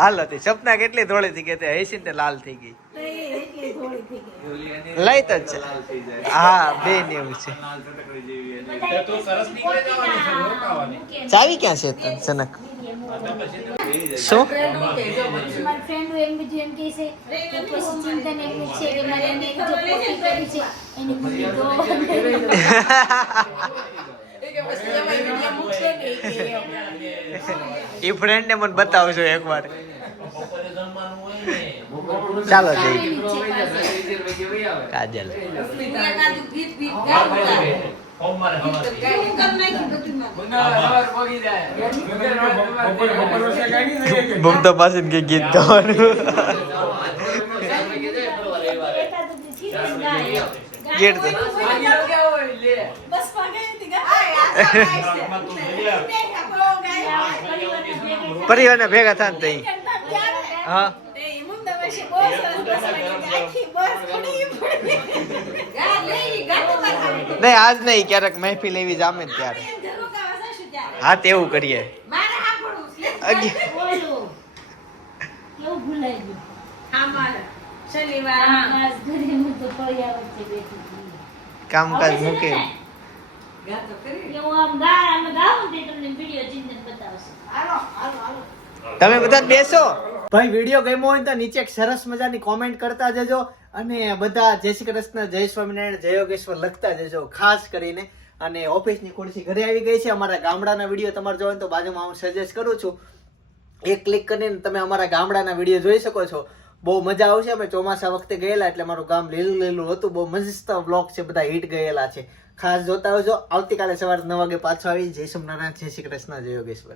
હાલો તે સપના કેટલી ધોળી થઈ ગઈ તે હૈસી ને લાલ થઈ ગઈ લાઈટ જ છે હા બે ને એવું છે ચાવી ક્યાં છે તને સનક શું મારા ફ્રેન્ડ એમ બીજું એમ કહે છે કે પછી ચિંતન એમ છે કે મારે એને જો કોપી કરી છે એની બુદ્ધિ તો એ કે પછી એમાં વિડીયો મૂકશો ને એ કે એમ. એ ફ્રેન્ડ ને મને બતાવજો એકવાર ચાલો જઈ કાજલ મમતા પાસે કે ગીત ગાવાનું ગીત બસ પગે પરિવારને ભેગા થાય ને તઈ હા નહીં આજ નહીં ક્યારેક મહેફિલ એવી જામે ને ત્યારે હા તેવું કરીએ કામકાજ મૂકે તમે બધા બેસો ભાઈ વિડીયો ગમ્યો હોય તો નીચે એક સરસ મજાની કોમેન્ટ કરતા જજો અને બધા જય શ્રી કૃષ્ણ જય સ્વામિનારાયણ જય યોગેશ્વર લખતા જજો ખાસ કરીને અને ઓફિસની ખુરશી ઘરે આવી ગઈ છે અમારા ગામડાના વિડીયો તમારે જોવો તો બાજુમાં હું સજેસ્ટ કરું છું એક ક્લિક કરીને તમે અમારા ગામડાના વિડીયો જોઈ શકો છો બહુ મજા આવશે અમે ચોમાસા વખતે ગયેલા એટલે મારું ગામ લીલું લીલું હતું બહુ મસ્ત બ્લોગ છે બધા હિટ ગયેલા છે ખાસ જોતા આવજો આવતીકાલે સવારે 9 વાગે પાછો આવી જય સ્વામિનારાયણ જય શ્રી કૃષ્ણ જય યોગેશ્વર